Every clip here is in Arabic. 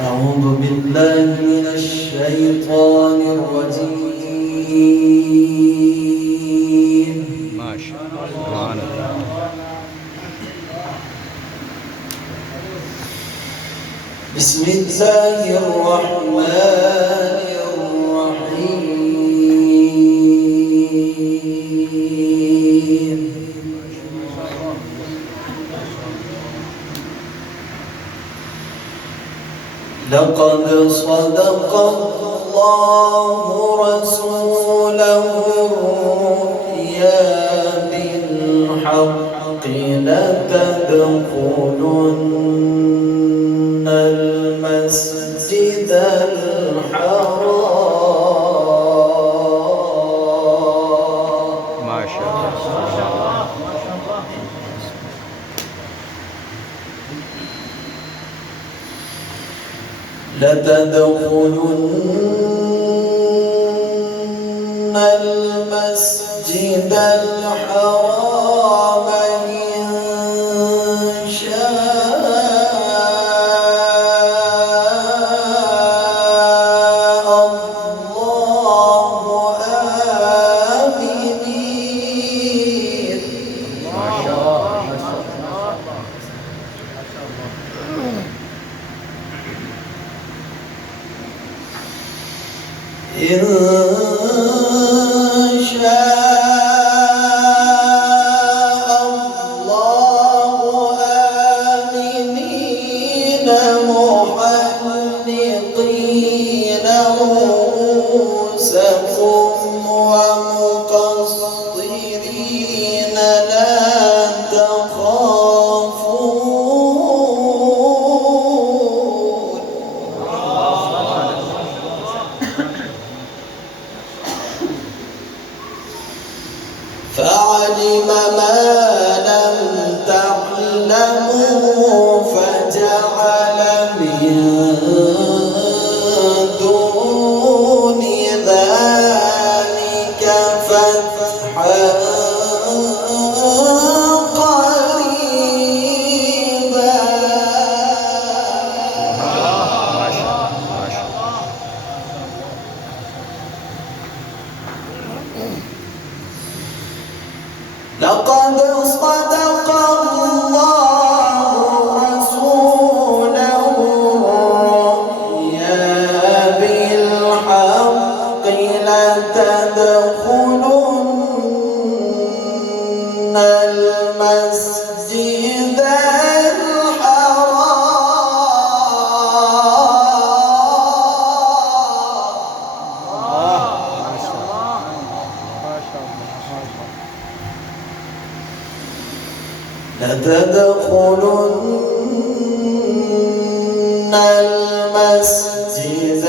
أعوذ بالله من الشيطان الرجيم. ما شاء الله. بسم الله الرحمن الرحيم. لقد صدق الله رسوله الرؤيا بالحق لتدخلن المسجد الحرام. ما شاء الله. لتدخلن المسجد الحرام إن شاء الله آمنين. ما شاء الله. إن شاء الله آمنين محلقين رؤوسكم ومقصرين لا تخافون. فعلم ما لم تعلموا فجعل من دون ذلك فتحا قريبا. ما شاء الله. لقد صدق الله رسوله الرؤيا بالحق لتدخلن المسجد لتدخلن المسجد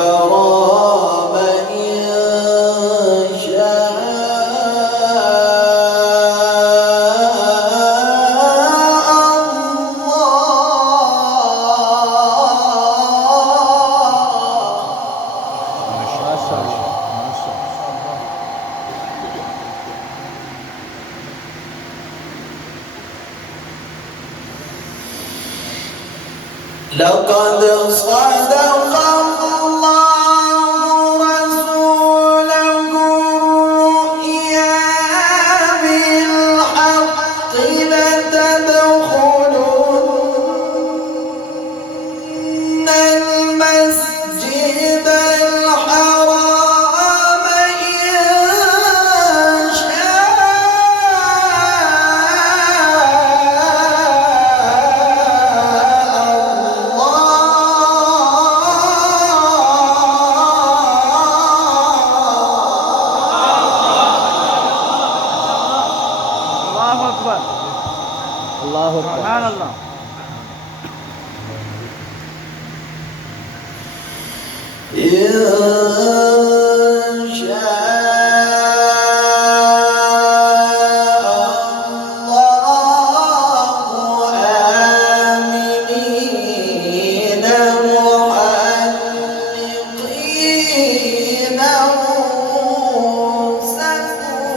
الحرام إن شاء لقد صدق الله رسوله الرؤيا بالحق لتدخلن المسجد الحرام إن الله أكبر. سبحان الله. إن شاء الله آمنين محلقين رؤوسكم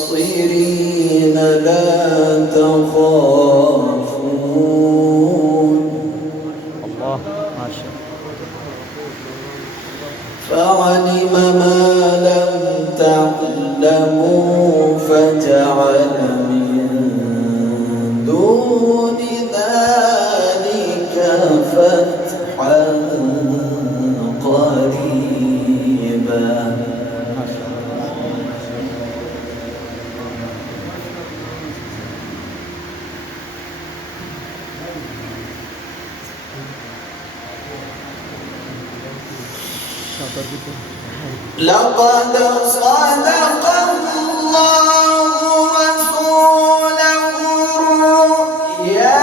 ومقصرين لا تخافون الله ما شاء فعلم ما لم تعلموا فجعل من دون ذلك فتحا قريبا لقد صدق الله رسوله الرؤيا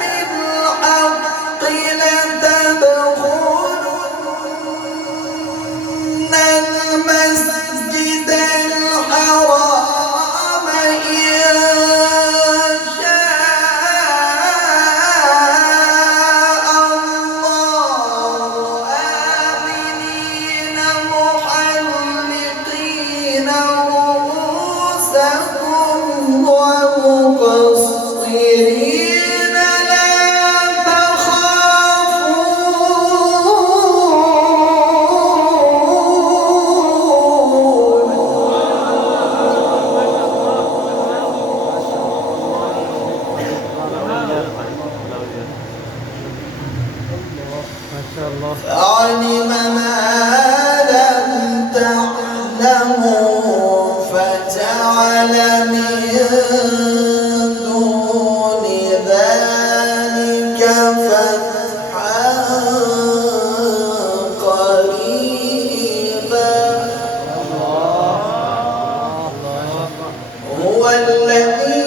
بالحق لتدخلن المسجد الحرام إن شاء الله آمنين محلقين رؤوسكم ومقصرين لا تخافون ما شاء الله فعلم ما لم تعلموا فجعل من دون ذلك فتحا قريبا هو الذي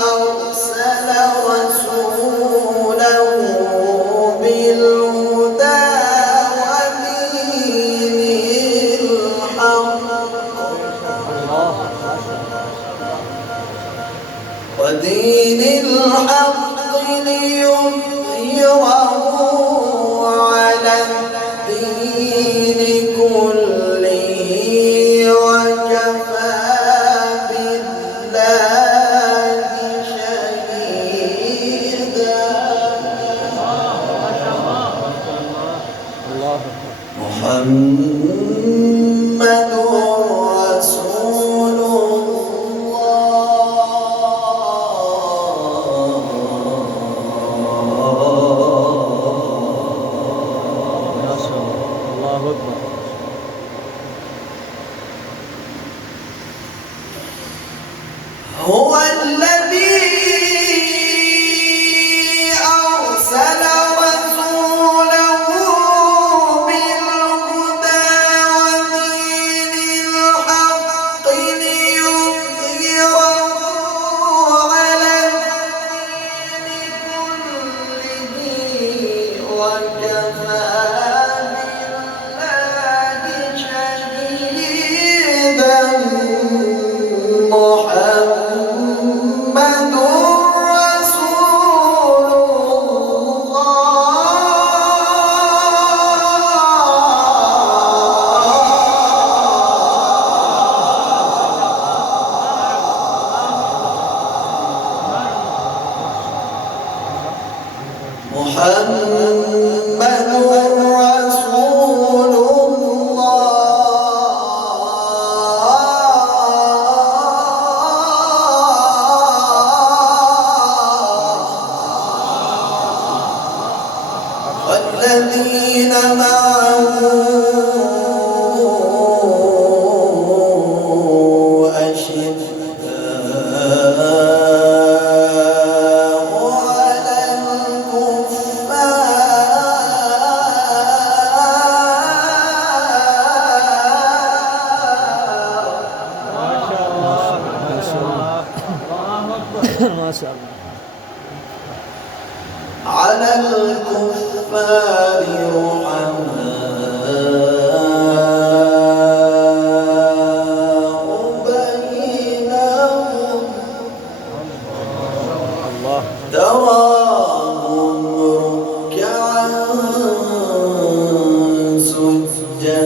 أرسل رسوله بالهدى ودين الحق ليظهره على الدين كله وكفى بالله شهيدا الله محمد رسول ما شاء الله الله أكبر هو الذي أرسل رسوله بالهدى ودين الحق ليظهره على الدين كله وكفى بالله شهيدا محمد رسول محمد رسول والذين معه أشداء على الكفار ما شاء الله على الكفار رحماء بينهم الله تراهم ركعا سجدا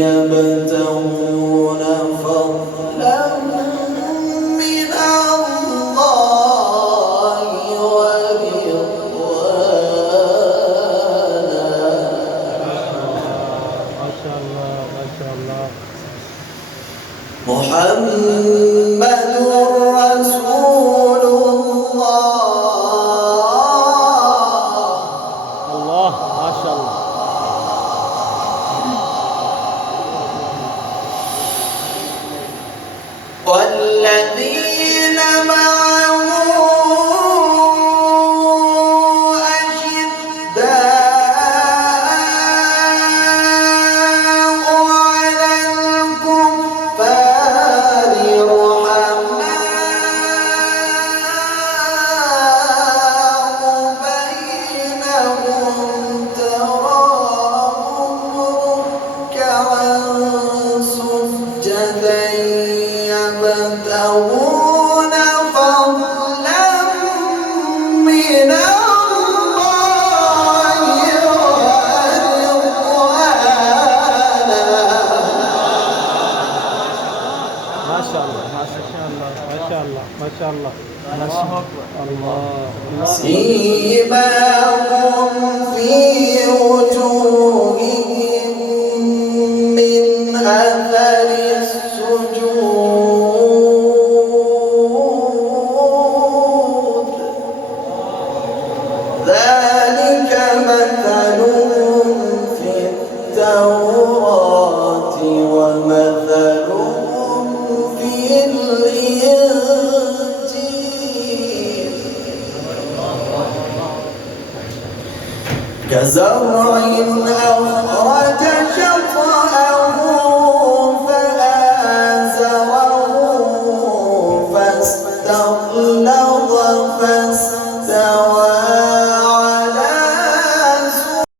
يبكون يبتغون فضلا من الله ورضوانا. ما شاء الله ما شاء الله. محمد رسول الله ما شاء الله. والذين معه أشداء على الكفار رحماء بينهم تراهم ركعا سجدا يبتغون فضلا من الله ورضوانا. ما شاء الله ما شاء الله ما شاء الله ما شاء الله. الله سيماهم في وجوههم من أثر السجود ذلك مثلهم في التوراة ومثلهم في الإنجيل كزرع أخرج شطأه فآزره فاستغلظ فاستوى